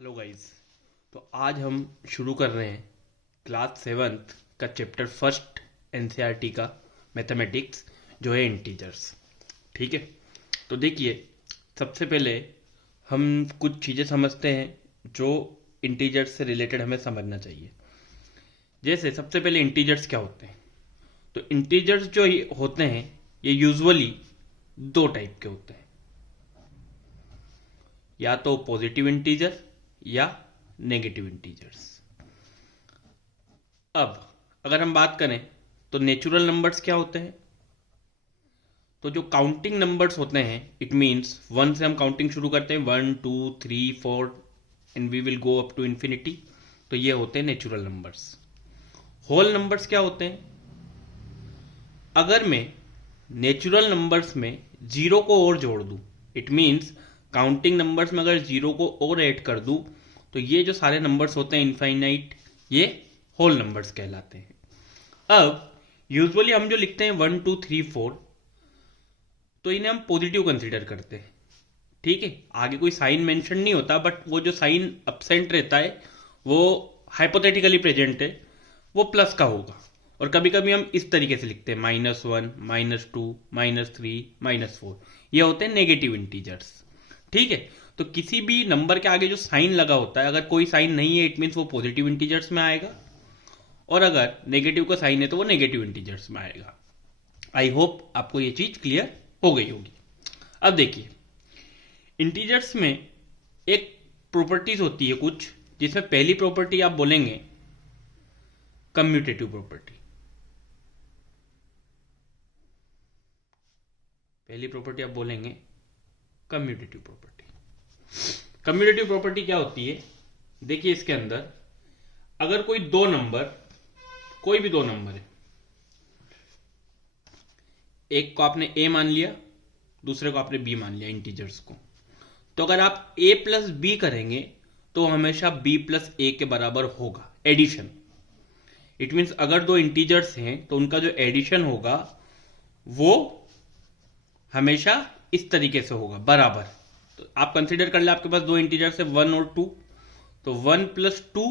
Hello guys. तो आज हम शुरू कर रहे हैं क्लास 7th का चैप्टर फर्स्ट एनसीईआरटी का मैथमेटिक्स जो है इंटीजर्स। ठीक है, तो देखिए, सबसे पहले हम कुछ चीज़ें समझते हैं जो इंटीजर्स से रिलेटेड हमें समझना चाहिए। जैसे सबसे पहले इंटीजर्स क्या होते हैं। तो इंटीजर्स जो ये होते हैं ये यूजुअली दो टाइप के होते हैं, या तो पॉजिटिव इंटीजर या नेगेटिव इंटीजर्स। अब अगर हम बात करें तो नेचुरल नंबर्स क्या होते हैं। तो जो काउंटिंग नंबर्स होते हैं, इट मीन्स वन से हम काउंटिंग शुरू करते हैं, 1 2 3 4 and we will go up to infinity. तो ये होते हैं नेचुरल नंबर्स। होल नंबर्स क्या होते हैं। अगर मैं नेचुरल नंबर्स में जीरो को और जोड़ दूं, इट मीन्स काउंटिंग नंबर्स में अगर जीरो को और ऐड कर दूं, तो ये जो सारे नंबर्स होते हैं इनफाइनाइट, ये होल नंबर्स कहलाते हैं। अब यूजुअली हम जो लिखते हैं 1 2 3 4, तो इन्हें हम पॉजिटिव कंसीडर करते हैं। ठीक है, आगे कोई साइन मेंशन नहीं होता, बट वो जो साइन अपसेंट रहता है वो हाइपोथेटिकली प्रेजेंट है, वो प्लस का होगा। और कभी कभी हम इस तरीके से लिखते हैं -1 -2 -3 -4, ये होते हैं नेगेटिव इंटीजर्स। ठीक है, तो किसी भी नंबर के आगे जो साइन लगा होता है, अगर कोई साइन नहीं है इट मीन्स वो पॉजिटिव इंटीजर्स में आएगा, और अगर नेगेटिव का साइन है तो वो नेगेटिव इंटीजर्स में आएगा। आई होप आपको ये चीज क्लियर हो गई होगी। अब देखिए, इंटीजर्स में एक प्रॉपर्टीज होती है कुछ, जिसमें पहली प्रॉपर्टी आप बोलेंगे कम्यूटेटिव प्रॉपर्टी। पहली प्रॉपर्टी आप बोलेंगे कम्यूटेटिव प्रॉपर्टी। कम्यूटेटिव प्रॉपर्टी क्या होती है, देखिए इसके अंदर अगर कोई दो नंबर, कोई भी दो नंबर है, एक को आपने ए मान लिया, दूसरे को आपने बी मान लिया, इंटीजर्स को, तो अगर आप ए प्लस बी करेंगे तो हमेशा बी प्लस ए के बराबर होगा, एडिशन। इट मीन्स अगर दो इंटीजर्स हैं तो उनका जो एडिशन होगा वो हमेशा इस तरीके से होगा, बराबर। तो आप कंसीडर कर ले आपके पास दो इंटीजर्स है 1 और 2, तो 1 + 2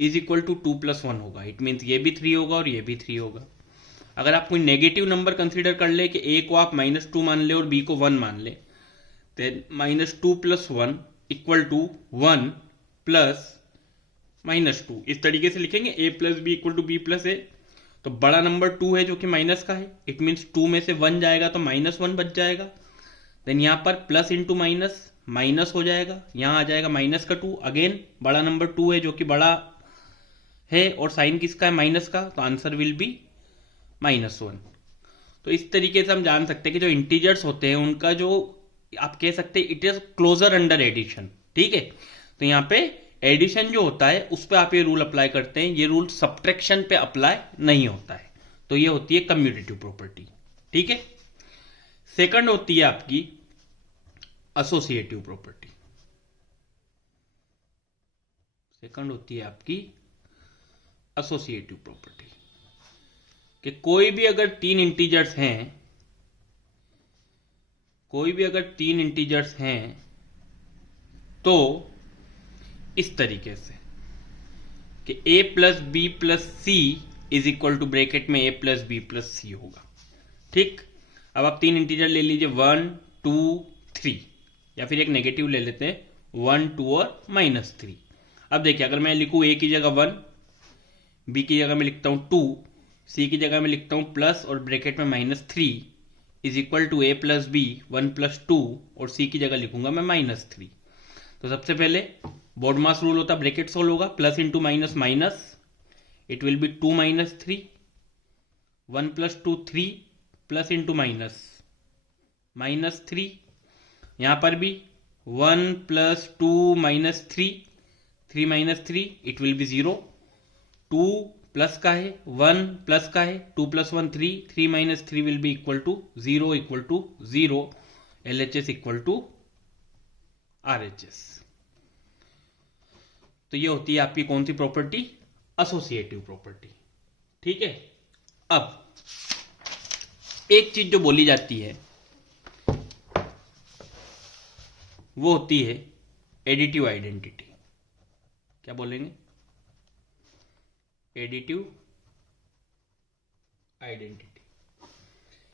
इज इक्वल टू 2 + 1 होगा। इट मीन्स ये भी 3 होगा और ये भी 3 होगा। अगर आप कोई नेगेटिव नंबर कंसीडर कर ले कि ए को आप -2 मान ले और बी को 1 मान ले, देन -2 + 1 इक्वल टू 1 प्लस -2, इस तरीके से लिखेंगे a + b equal to b + a। तो बड़ा नंबर 2 है जो कि माइनस का है, इट मीन्स 2 में से 1 जाएगा तो -1 बच जाएगा। देन यहां पर प्लस इंटू माइनस, माइनस हो जाएगा, यहां आ जाएगा -2। अगेन बड़ा नंबर 2 है जो कि बड़ा है, और साइन किसका है, माइनस का, तो आंसर विल बी -1। तो इस तरीके से हम जान सकते हैं कि जो इंटीजर्स होते हैं उनका जो आप कह सकते हैं it is closure under addition. ठीक है, तो यहां पे एडिशन जो होता है उस पर आप ये रूल अप्लाई करते हैं, ये रूल सब्ट्रैक्शन पे अप्लाई नहीं होता है। तो ये होती है कम्यूटेटिव प्रॉपर्टी। ठीक है, सेकंड होती है आपकी एसोसिएटिव प्रॉपर्टी। सेकंड होती है आपकी एसोसिएटिव प्रॉपर्टी कि कोई भी अगर तीन इंटीजर्स हैं, कोई भी अगर तीन इंटीजर्स हैं तो इस तरीके से कि a + b + c is equal to bracket में a + b + c होगा। ठीक, अब आप तीन इंटीजर ले लीजिए 1 2 3, या फिर एक नेगेटिव ले लेते हैं 1 2 और -3। अब देखिए, अगर मैं लिखूं a की जगह 1, b की जगह में लिखता हूं 2, c की जगह में लिखता हूं प्लस और ब्रैकेट में -3 is equal to a + b 1 + 2, और c की जगह लिखूंगा मैं -3। तो सबसे पहले बोर्ड मास रूल होता है, ब्रैकेट सोल्व होगा, plus into minus minus, it will be 2 - 3, 1 + 2 3, plus into minus -3, यहां पर भी 1 + 2 - 3, 3 - 3 इट विल बी 0, 2 प्लस का है 1 प्लस का है, 2 + 1 3, 3 - 3 will be equal to 0 equal to 0, LHS equal to RHS। तो ये होती है आपकी कौन सी प्रॉपर्टी, एसोसिएटिव प्रॉपर्टी। ठीक है, अब एक चीज जो बोली जाती है वो होती है एडिटिव आइडेंटिटी। क्या बोलेंगे? Additive identity.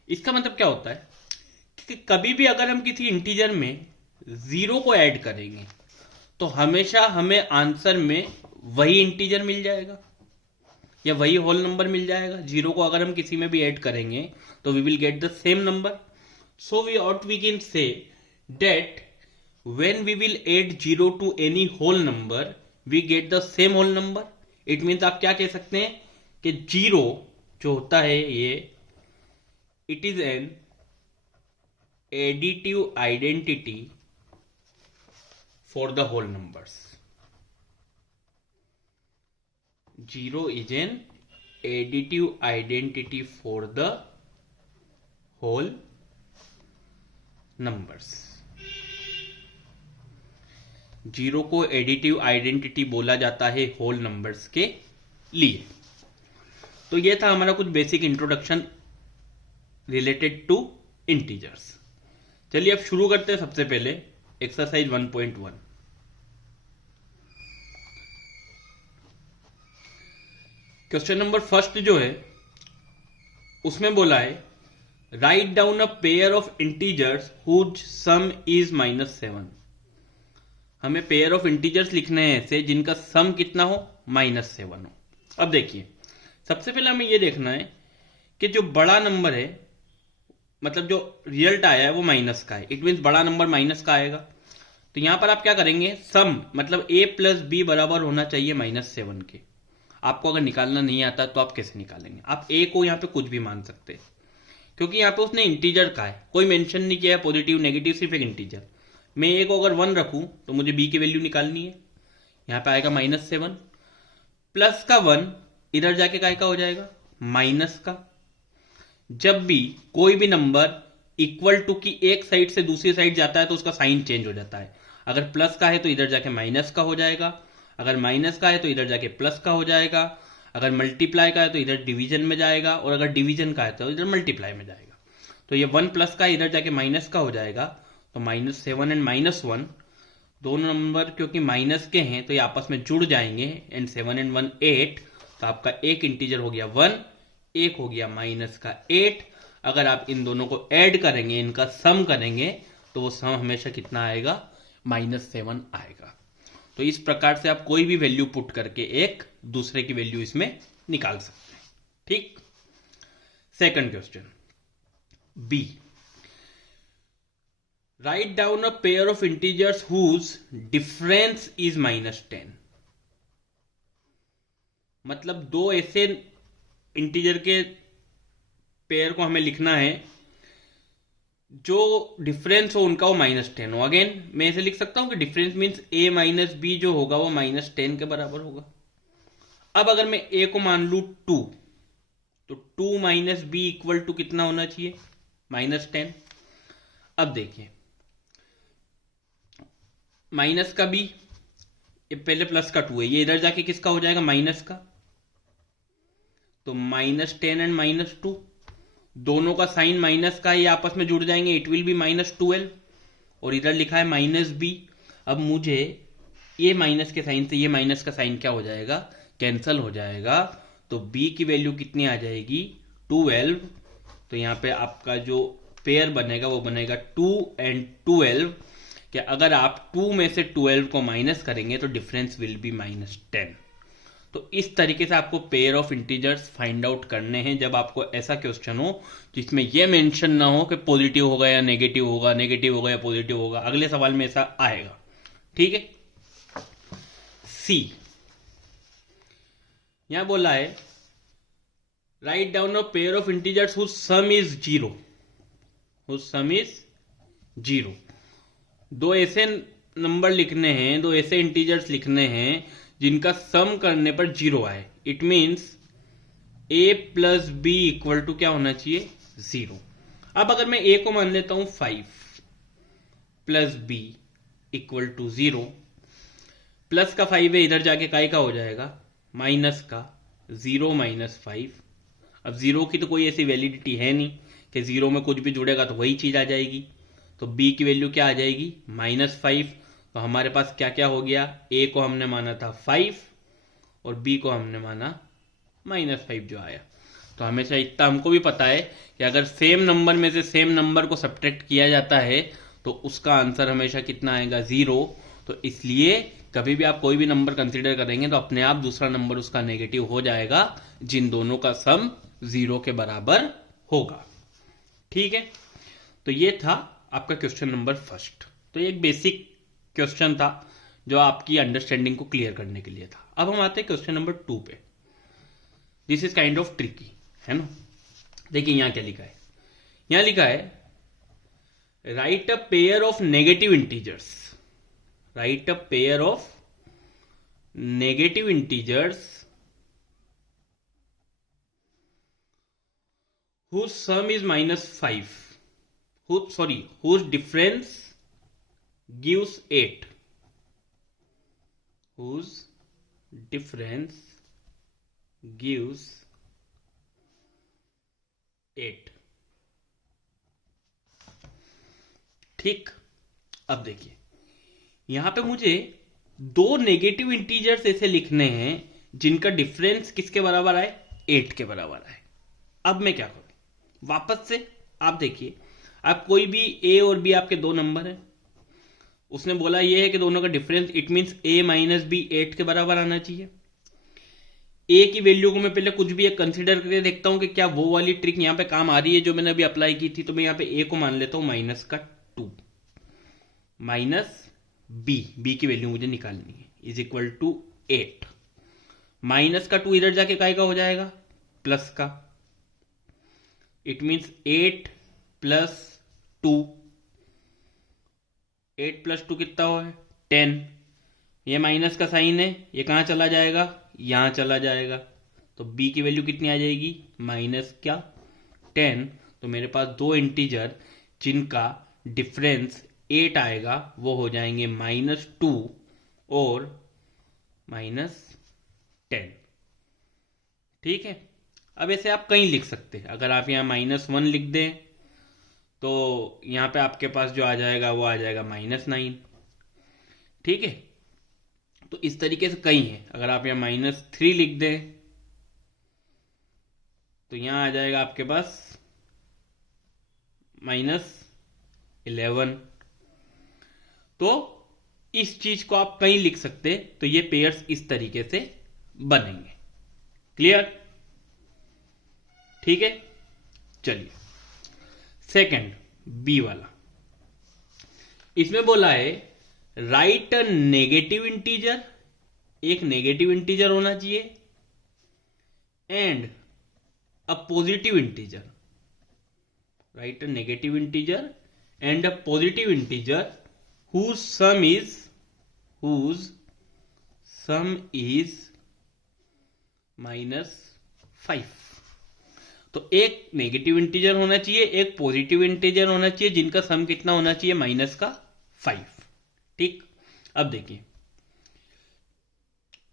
इसका मतलब क्या होता है कि कभी भी अगर हम किसी इंटीजर में 0 को ऐड करेंगे तो हमेशा हमें आंसर में वही इंटीजर मिल जाएगा या वही होल नंबर मिल जाएगा। 0 को अगर हम किसी में भी ऐड करेंगे तो we will get the same number. So we can say that when we will add 0 to any whole number we get the same whole number. It means आप क्या कह सकते हैं कि 0 जो होता है ये it is an additive identity for the whole numbers. 0 is an additive identity for the whole numbers. 0 को एडिटिव आइडेंटिटी बोला जाता है होल नंबर्स के लिए। तो यह था हमारा कुछ basic introduction related to integers. चलिए अब शुरू करते हैं। सबसे पहले एक्सरसाइज 1.1। क्वेश्चन नंबर फर्स्ट जो है उसमें बोला है write down a pair of integers whose sum is -7। हमें पेयर ऑफ इंटीजर्स लिखने हैं ऐसे जिनका सम कितना हो -7 हो। अब देखिए सबसे पहले हमें यह देखना है कि जो बड़ा नंबर है मतलब जो रिजल्ट आया है वो माइनस का है। इट मीन्स बड़ा नंबर माइनस का आएगा। तो यहां पर आप क्या करेंगे सम मतलब a प्लस बी बराबर होना चाहिए -7 के। आपको अगर निकालना नहीं आता तो आप कैसे निकालेंगे? आप a को यहां पे कुछ भी मान सकते हैं क्योंकि यहां पे उसने इंटीजर का है, कोई मेंशन नहीं किया है पॉजिटिव नेगेटिव, सिर्फ एक इंटीजर। मैं a को अगर 1 रखूं तो मुझे b की वैल्यू निकालनी है। यहां पे आएगा -7 प्लस का 1 इधर जाके काय का हो जाएगा माइनस का। जब भी कोई भी नंबर इक्वल टू की एक साइड से दूसरी साइड जाता है तो उसका साइन चेंज हो जाता है। अगर प्लस का है तो इधर जाके माइनस का हो जाएगा, अगर माइनस का है तो इधर जाके प्लस का हो जाएगा, अगर मल्टीप्लाई का है तो इधर डिवीजन में जाएगा, और अगर डिवीजन का है तो इधर मल्टीप्लाई में जाएगा। तो ये 1 प्लस का इधर जाके माइनस का हो जाएगा। तो -7 एंड -1 दोनों नंबर क्योंकि माइनस के हैं तो ये आपस में जुड़ जाएंगे एंड 7 एंड 1 8। तो आपका एक इंटीजर हो गया 1, एक हो गया माइनस का 8। अगर आप इन दोनों को ऐड करेंगे, इनका सम करेंगे तो वो सम हमेशा कितना आएगा -7 आएगा। तो इस प्रकार से आप कोई भी वैल्यू पुट करके एक दूसरे की वैल्यू इसमें निकाल सकते हैं। ठीक। Second question be write down a pair of integers whose difference is -10। मतलब दो ऐसे इंटीजर के पेयर को हमें लिखना है जो डिफरेंस हो उनका वो -10 हो। अगेन मैं ऐसे लिख सकता हूं कि difference means a minus b जो होगा वो -10 के बराबर होगा। अब अगर मैं a को मान लू 2 तो 2 माइनस बी इक्वल टू कितना होना चाहिए -10। अब देखिए माइनस का b, ये पहले प्लस का 2 है, ये इधर जाके किसका हो जाएगा माइनस का। तो -10 एंड -2 दोनों का साइन माइनस का, ये आपस में जुड़ जाएंगे, इट विल बी -12। और इधर लिखा है -b। अब मुझे ये माइनस के साइन से ये माइनस का साइन क्या हो जाएगा कैंसल हो जाएगा। तो b की वैल्यू कितनी आ जाएगी 12। तो यहां पे आपका जो पेयर बनेगा वो बनेगा 2 एंड 12 कि अगर आप 2 में से 12 को माइनस करेंगे तो डिफरेंस विल बी -10। तो इस तरीके से आपको pair of integers find out करने हैं जब आपको ऐसा क्वेश्चन हो जिसमें यह मेंशन ना हो कि पॉजिटिव होगा या नेगेटिव होगा, नेगेटिव होगा या पॉजिटिव होगा। अगले सवाल में ऐसा आएगा। ठीक है। सी यहां बोला है write down a pair of integers whose sum is 0। Whose sum is 0। दो ऐसे नंबर लिखने हैं, दो ऐसे इंटीजर्स लिखने हैं जिनका सम करने पर 0 आए। It means a plus b equal to क्या होना चाहिए 0। अब अगर मैं a को मान लेता हूं 5 plus b equal to 0, plus का 5 है इधर जाके काय का हो जाएगा माइनस का 0 - 5। अब 0 की तो कोई ऐसी वैलिडिटी है नहीं कि 0 में कुछ भी जुड़ेगा तो वही चीज आ जाएगी। तो b की वैल्यू क्या आ जाएगी -5। तो हमारे पास क्या क्या हो गया, a को हमने माना था 5 और b को हमने माना -5 जो आया। तो हमेशा इतना हमको भी पता है कि अगर सेम नंबर में से सेम नंबर को सब्ट्रैक्ट किया जाता है तो उसका आंसर हमेशा कितना आएगा, 0। तो इसलिए कभी भी आप कोई भी नंबर कंसीडर करेंगे तो अपने आप दूसरा नंबर उसका नेगेटिव हो जाएगा जिन दोनों का सम 0 के बराबर होगा। ठीक है, तो ये था आपका क्वेश्चन नंबर फर्स्ट। तो ये एक बेसिक क्वेश्चन था जो आपकी अंडरस्टैंडिंग को क्लियर करने के लिए था। अब हम आते हैं क्वेश्चन नंबर 2 पे। This is kind of tricky, है ना। देखिए यहां क्या लिखा है, यहां लिखा है right a pair of negative integers, right a pair of negative integers whose sum is -5, whose difference gives 8, whose difference gives 8। ठीक, अब देखिए यहां पे मुझे दो नेगेटिव इंटीजर्स ऐसे लिखने हैं जिनका डिफरेंस किसके बराबर आए, 8 के बराबर आए। अब मैं क्या करूं, वापस से आप देखिए, आप कोई भी a और b आपके दो नंबर है, उसने बोला ये है कि दोनों का difference it means a minus b 8 के बराबर आना चाहिए। a की वैल्यू को मैं पहले कुछ भी एक कंसीडर करके देखता हूं कि क्या वो वाली ट्रिक यहां पे काम आ रही है जो मैंने अभी अप्लाई की थी। तो मैं यहां पे a को मान लेता हूं -2 माइनस b की वैल्यू मुझे निकालनी है, इज इक्वल टू 8। -2 इधर जाके काय का हो जाएगा, प्लस का। इट मीन्स 8 + 2, 8 + 2 कितना हो है 10। ये माइनस का साइन है, ये कहां चला जाएगा, यहां चला जाएगा। तो b की वैल्यू कितनी आ जाएगी, -10। तो मेरे पास दो इंटीजर जिनका डिफरेंस 8 आएगा वो हो जाएंगे -2 और -10। ठीक है, अब ऐसे आप कहीं लिख सकते हैं। अगर आप यहाँ -1 लिख दें तो यहाँ पे आपके पास जो आ जाएगा वो आ जाएगा -9। ठीक है, तो इस तरीके से कहीं है। अगर आप यहाँ -3 लिख दें तो यहाँ आ जाएगा आपके पास -11। तो इस चीज को आप कहीं लिख सकते, तो ये पेयर्स इस तरीके से बनेंगे। क्लियर, ठीक है। चलिए सेकंड बी वाला, इसमें बोला है राइट अ नेगेटिव इंटीजर, एक नेगेटिव इंटीजर होना चाहिए, and a positive integer. Right a negative integer and a positive integer whose sum is -5। तो एक नेगेटिव इंटीजर होना चाहिए, एक पॉजिटिव इंटीजर होना चाहिए जिनका सम कितना होना चाहिए, -5। ठीक, अब देखिए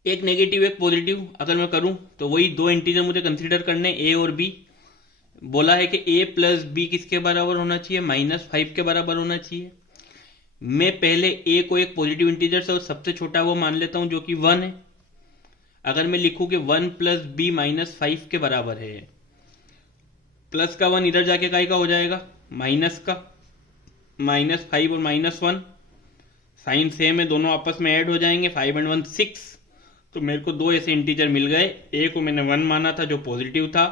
एक नेगेटिव एक पॉजिटिव अगर मैं करूं तो वही दो इंटीजर मुझे कंसीडर करने, a और b। बोला है कि a + b किसके बराबर होना चाहिए, -5 के बराबर होना चाहिए। मैं पहले a को एक पॉजिटिव इंटीजर से सबसे छोटा वो मान लेता हूं जो कि 1 है। अगर मैं लिखूं कि 1 + b -5 के बराबर है, प्लस का 1 इधर जाके काय का हो जाएगा, माइनस का। -5 और -1 साइन सेम है, दोनों आपस में ऐड हो जाएंगे, 5 और 1 6। तो मेरे को दो ऐसे इंटीजर मिल गए, a को मैंने 1 माना था जो पॉजिटिव था,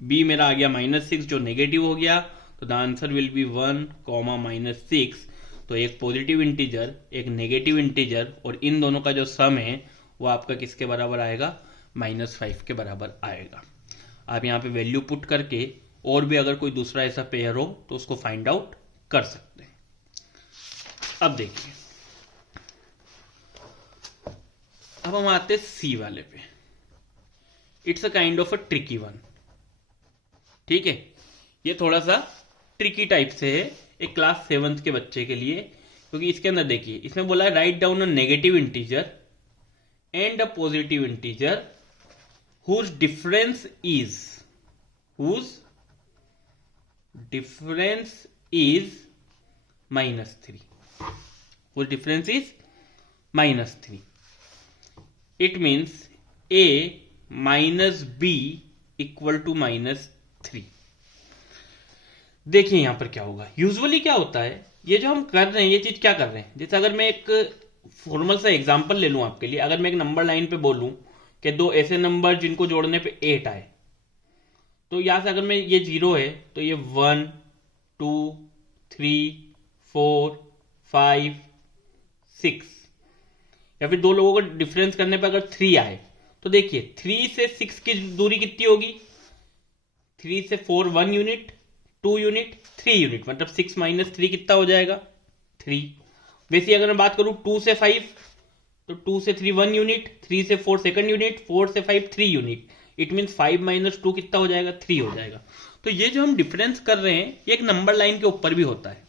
b मेरा आ गया -6 जो नेगेटिव हो गया। तो द आंसर विल बी 1, -6। तो एक पॉजिटिव इंटीजर एक नेगेटिव इंटीजर और इन दोनों का जो सम है वो आपका किसके बराबर आएगा, -5 के बराबर आएगा। आप यहाँ पे वैल्यू पुट करके और भी अगर कोई दूसरा ऐसा पेयर हो तो उसको फाइंड आउट कर सकते हैं। अब देखिए, अब हम आते हैं सी वाले पे। It's a kind of a tricky one. ठीक है, ये थोड़ा सा ट्रिकी टाइप से है एक क्लास 7th के बच्चे के लिए, क्योंकि इसके अंदर देखिए इसमें बोला है write down a negative integer and a positive integer whose difference is -3, whose difference is -3. It means a minus b equal to -3. देखिए यहां पर क्या होगा. यूजुअली क्या होता है, ये जो हम कर रहे हैं, ये चीज क्या कर रहे हैं, जैसे अगर मैं एक फॉर्मल सा एग्जांपल ले लूं आपके लिए. अगर मैं एक नंबर लाइन पे बोलूं कि दो ऐसे नंबर जिनको जोड़ने पे 8 आए, तो यहां से अगर मैं ये 0 है तो ये 1 2 3 4 5 6, या फिर दो लोगों का डिफरेंस करने पे अगर 3 आए, तो देखिए 3 से 6 की दूरी कितनी होगी. 3 से 4 1 यूनिट, 2 यूनिट, 3 यूनिट, मतलब 6 माइनस 3 कितना हो जाएगा 3. वैसे अगर मैं बात करूं 2 से 5, तो 2 से 3 1 यूनिट, 3 से 4 सेकंड यूनिट, 4 से 5 3 यूनिट. इट मीन 5 माइनस 2 कितना हो जाएगा 3 हो जाएगा. तो ये जो हम डिफरेंस कर रहे हैं ये एक नंबर लाइन के ऊपर भी होता है.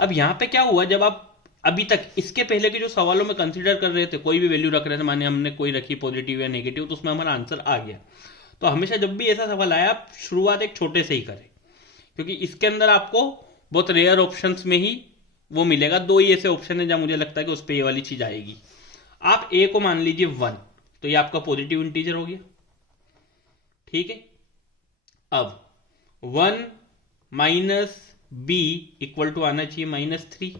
अब यहां पे क्या हुआ, जब आप अभी तक इसके पहले के जो सवालों में कंसीडर कर रहे थे, कोई भी वैल्यू रख रहे थे, माने हमने कोई रखी पॉजिटिव या नेगेटिव, तो उसमें हमारा आंसर आ गया. तो हमेशा जब भी ऐसा सवाल आया, आप शुरुआत एक छोटे से ही करें, क्योंकि इसके अंदर आपको बहुत रेयर ऑप्शंस में ही वो मिलेगा. दो ही ऐसे ऑप्शन है जहां मुझे लगता है कि उस पर ये वाली चीज आएगी. आप ए को मान लीजिए 1, तो ये आपका पॉजिटिव इंटीजर हो गया. ठीक है. अब 1 माइनस बी इक्वल टू आना चाहिए -3.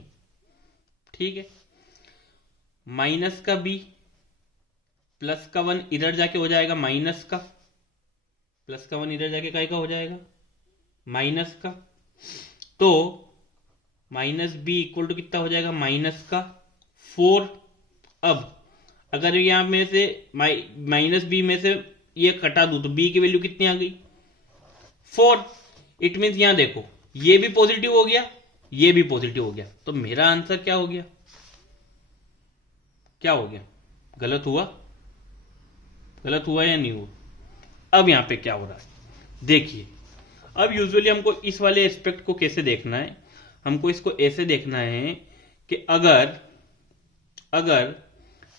ठीक है. माइनस का बी प्लस का 1 इधर जाके हो जाएगा माइनस का, प्लस का 1 इधर जाके काय का हो जाएगा माइनस का. तो माइनस बी इक्वल टू कितना हो जाएगा -4. अब अगर यहां में से माइनस बी में से ये कटा दूं तो बी की वैल्यू कितनी आ गई 4. इट मीन्स यहां देखो ये भी पॉजिटिव हो गया, ये भी पॉजिटिव हो गया. तो मेरा आंसर क्या हो गया, क्या हो गया, गलत हुआ, गलत हुआ या नहीं हुआ. अब यहां पे क्या हो रहा है देखिए. अब यूजुअली हमको इस वाले एस्पेक्ट को कैसे देखना है, हमको इसको ऐसे देखना है कि अगर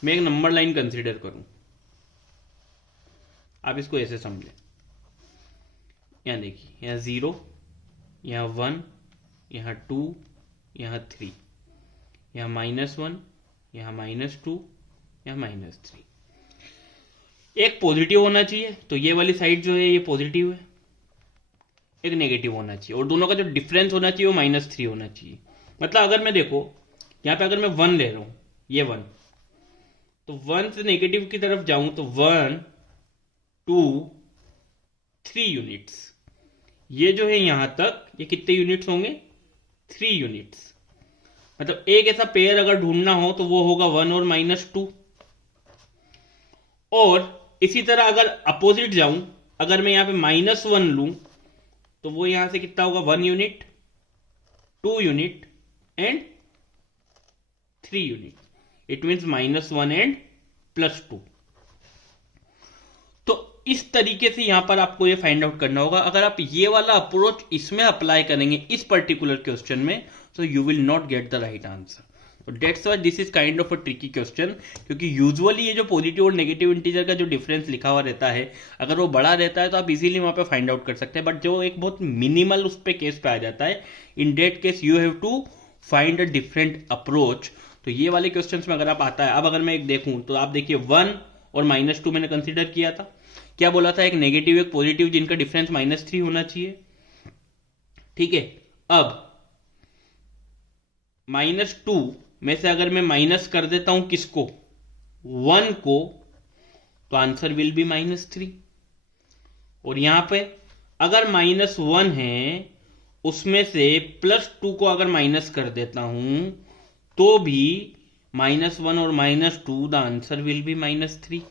मैं एक नंबर लाइन कंसीडर करूं, आप इसको ऐसे समझें. यहां देखिए, यहां 0, यहां 1, यहां 2, यहां 3, यहां -1, यहां -2, यहां -3. एक पॉजिटिव होना चाहिए, तो ये वाली साइड जो है ये पॉजिटिव है. एक नेगेटिव होना चाहिए, और दोनों का जो डिफरेंस होना चाहिए वो -3 होना चाहिए. मतलब अगर मैं देखो यहां पे अगर मैं 1 ले रहा हूं, ये 1, तो 1 से नेगेटिव की तरफ जाऊं तो 1 2 3 यूनिट्स. ये जो है यहां तक ये कितने यूनिट्स होंगे 3 यूनिट्स. मतलब एक ऐसा पेयर अगर ढूंढना हो तो वो होगा 1 और -2. और इसी तरह अगर अपोजिट जाऊं, अगर मैं यहां पे -1 लूं, तो वो यहां से कितना होगा 1 unit, 2 unit and 3 unit. It means -1 and +2. तो इस तरीके से यहां पर आपको ये फाइंड आउट करना होगा. अगर आप ये वाला अप्रोच इसमें अप्लाई करेंगे इस पर्टिकुलर क्वेश्चन में, तो you will not get the right answer. तो that's why this is kind of a tricky question, क्योंकि यूजुअली ये जो पॉजिटिव और नेगेटिव इंटीजर का जो डिफरेंस लिखा हुआ रहता है, अगर वो बड़ा रहता है तो आप इजीली वहां पे फाइंड आउट कर सकते हैं. बट जो एक बहुत मिनिमल उस पे केस पे आ जाता है, in that case you have to find a different approach. तो ये वाले क्वेश्चन में अगर आप आता है, अब अगर मैं एक देखूं तो आप देखिए 1 और -2 मैंने कंसिडर किया था. क्या बोला था, एक नेगेटिव एक पॉजिटिव जिनका डिफरेंस -3 होना चाहिए. ठीक है. अब -2 में से अगर मैं माइनस कर देता हूं किसको 1 को, तो आंसर विल बी -3. और यहां पे अगर -1 है उसमें से +2 को अगर माइनस कर देता हूं तो भी -1 और -2 द आंसर विल बी -3.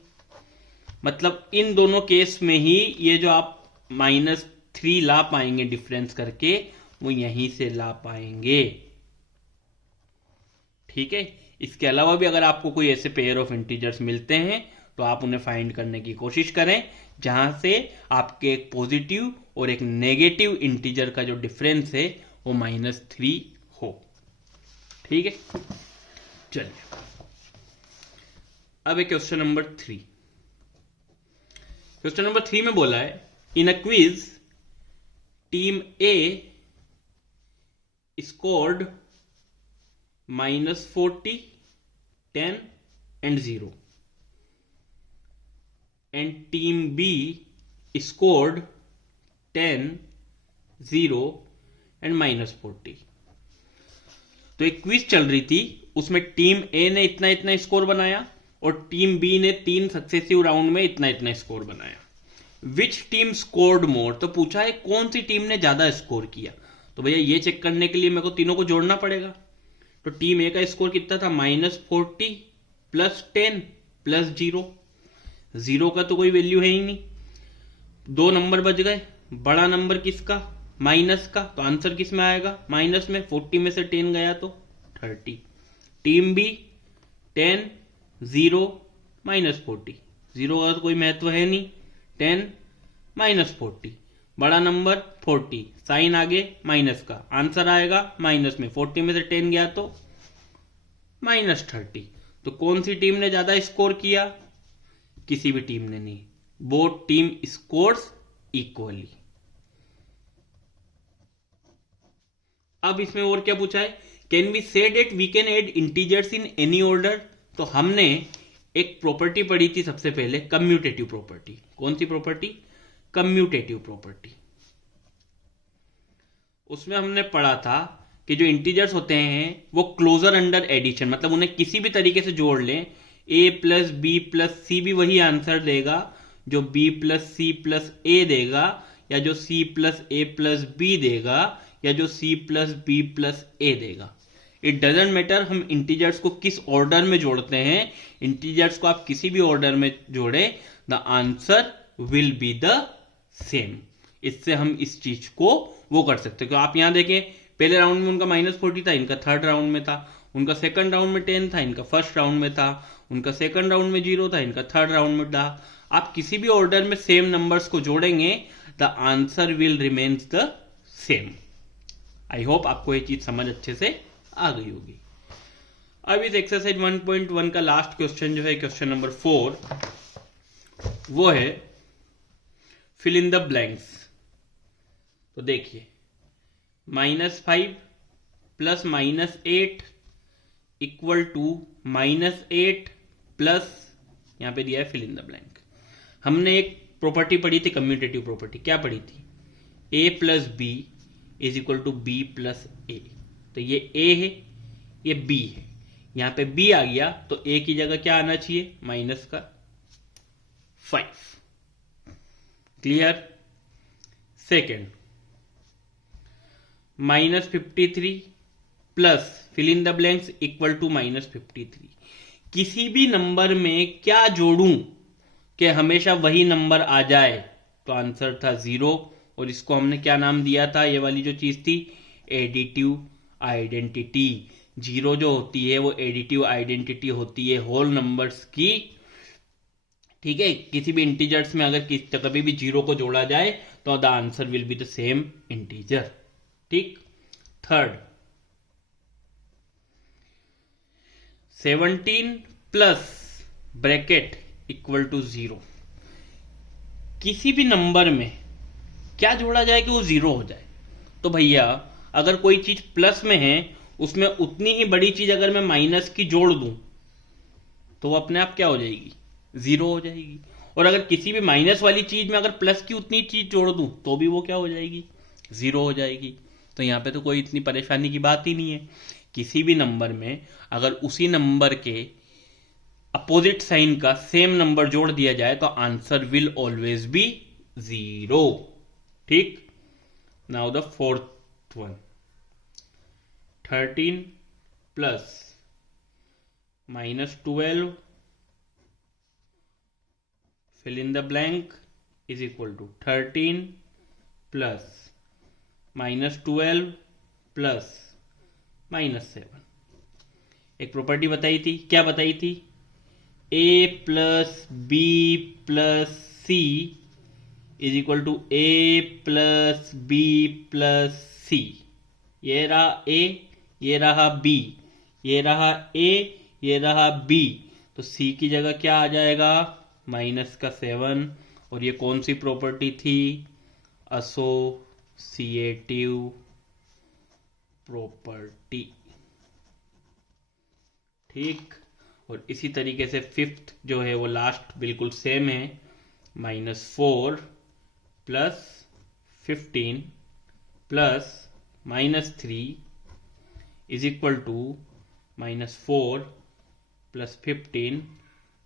मतलब इन दोनों केस में ही ये जो आप -3 ला पाएंगे डिफरेंस करके, वो यहीं से ला पाएंगे. ठीक है. इसके अलावा भी अगर आपको कोई ऐसे पेयर ऑफ इंटीजर्स मिलते हैं तो आप उन्हें फाइंड करने की कोशिश करें जहां से आपके एक पॉजिटिव और एक नेगेटिव इंटीजर का जो डिफरेंस है वो -3 हो. ठीक है. चलिए अब एक क्वेश्चन नंबर 3. क्वेश्चन नंबर 3 में बोला है, in a quiz team A scored -40, 10 and 0, and team B scored 10, 0 and -40। तो एक क्विज चल रही थी, उसमें टीम ए ने इतना इतना स्कोर बनाया और टीम बी ने 3 सक्सेसिव राउंड में इतना इतना स्कोर बनाया। विच टीम स्कोर्ड मोर, तो पूछा है कौन सी टीम ने ज्यादा स्कोर किया। तो भैया ये चेक करने के लिए मेरे को तीनों को जोड़ना पड़ेगा। तो टीम ए का स्कोर कितना था, -40 + 10 + 0। 0 का तो कोई वैल्यू है ही नहीं, 2 नंबर बच गए। बड़ा नंबर किसका, माइनस का, तो आंसर किस में आएगा, माइनस में। 40 में से 10 गया तो 30। Team B 10, 0, -40। 0 का तो कोई महत्व है नहीं, 10 -40। बड़ा नंबर 40, साइन आगे माइनस का, आंसर आएगा माइनस में। 40 में से 10 गया तो -30। तो कौन सी टीम ने ज्यादा स्कोर किया, किसी भी टीम ने नहीं। Both team scores equally. अब इसमें और क्या पूछा है, can we say that we can add integers in any order. तो हमने एक प्रॉपर्टी पढ़ी थी सबसे पहले, कम्यूटेटिव प्रॉपर्टी। कौन सी प्रॉपर्टी, कम्यूटेटिव प्रॉपर्टी। उसमें हमने पढ़ा था कि जो इंटीजर्स होते हैं वो क्लोजर अंडर एडिशन, मतलब उन्हें किसी भी तरीके से जोड़ लें, a + b + c भी वही आंसर देगा जो b + c + a देगा, या जो c + a + b देगा, या जो c + b + a देगा। इट डजेंट मैटर हम इंटीजर्स को किस ऑर्डर में जोड़ते हैं, इंटीजर्स को आप किसी भी ऑर्डर में जोड़े, the answer will be the same. इससे हम इस चीज को वो कर सकते हैं। तो आप यहां देखें, पहले राउंड में उनका -40 था, इनका थर्ड राउंड में था। उनका सेकंड राउंड में 10 था, इनका फर्स्ट राउंड में था। उनका सेकंड राउंड में 0 था, इनका थर्ड राउंड में था। आप किसी भी ऑर्डर में सेम नंबर्स को जोड़ेंगे, the answer will remains the same. I hope आपको ये चीज समझ अच्छे से आ गई होगी। अब इस एक्सरसाइज 1.1 का लास्ट क्वेश्चन जो है, क्वेश्चन नंबर 4, वो है फिल इन द ब्लैंक्स। तो देखिए, -5 + -8 = -8 प्लस, यहां पे दिया है फिल इन द ब्लैंक। हमने एक प्रॉपर्टी पढ़ी थी, कम्यूटेटिव प्रॉपर्टी। क्या पढ़ी थी, a + b = b + a। तो ये a है, ये b है। यहां पे b आ गया तो a की जगह क्या आना चाहिए, -5। Clear. Second, -53 plus fill in the blanks = -53। किसी भी नंबर में क्या जोड़ूं कि हमेशा वही नंबर आ जाए, तो आंसर था 0। और इसको हमने क्या नाम दिया था, ये वाली जो चीज थी, एडिटिव आइडेंटिटी। 0 जो होती है वो एडिटिव आइडेंटिटी होती है होल नंबर्स की। ठीक है, किसी भी इंटीजर्स में अगर कभी भी 0 को जोड़ा जाए तो the answer will be the same integer. ठीक। Third, 17 plus bracket = 0। किसी भी नंबर में क्या जोड़ा जाए कि वो 0 हो जाए। तो भैया अगर कोई चीज प्लस में है, उसमें उतनी ही बड़ी चीज अगर मैं माइनस की जोड़ दूं तो वो अपने आप क्या हो जाएगी, 0 हो जाएगी। और अगर किसी भी माइनस वाली चीज में अगर प्लस की उतनी चीज जोड़ दूं तो भी वो क्या हो जाएगी, 0 हो जाएगी। तो यहां पे तो कोई इतनी परेशानी की बात ही नहीं है। किसी भी नंबर में अगर उसी नंबर के अपोजिट साइन का सेम नंबर जोड़ दिया जाए तो आंसर विल ऑलवेज बी 0। ठीक। Now the fourth one, 13 plus -12 fill in the blank = 13 plus -12 plus -7। एक प्रॉपर्टी बताई थी, क्या बताई थी, a + b + c = a + b + c। ये रहा a, ये रहा b, ये रहा a, ये रहा b। तो c की जगह क्या आ जाएगा, -7। और ये कौन सी प्रॉपर्टी थी, एसोसिएटिव प्रॉपर्टी। ठीक। और इसी तरीके से फिफ्थ जो है वो लास्ट बिल्कुल सेम है, -4 plus 15 plus -3 is equal to -4 plus 15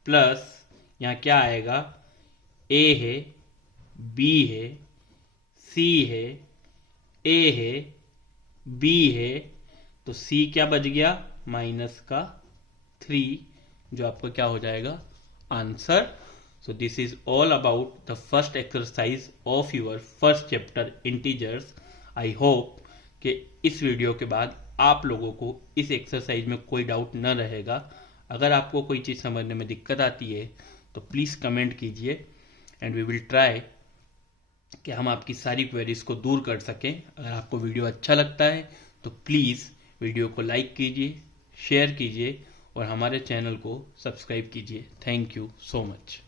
plus यहाँ क्या आएगा, ए है, बी है, सी है, ए है, बी है, तो सी क्या बच गया, -3, जो आपका क्या हो जाएगा, answer. So this is all about the first exercise of your first chapter integers. I hope कि इस वीडियो के बाद आप लोगों को इस एक्सरसाइज में कोई डाउट न रहेगा। अगर आपको कोई चीज़ समझने में दिक्कत आती है तो प्लीज़ कमेंट कीजिए एंड वी विल ट्राई कि हम आपकी सारी क्वेरीज को दूर कर सकें। अगर आपको वीडियो अच्छा लगता है तो प्लीज़ वीडियो को लाइक कीजिए, शेयर कीजिए और हमारे चैनल को सब्सक्राइब कीजिए। Thank you so much.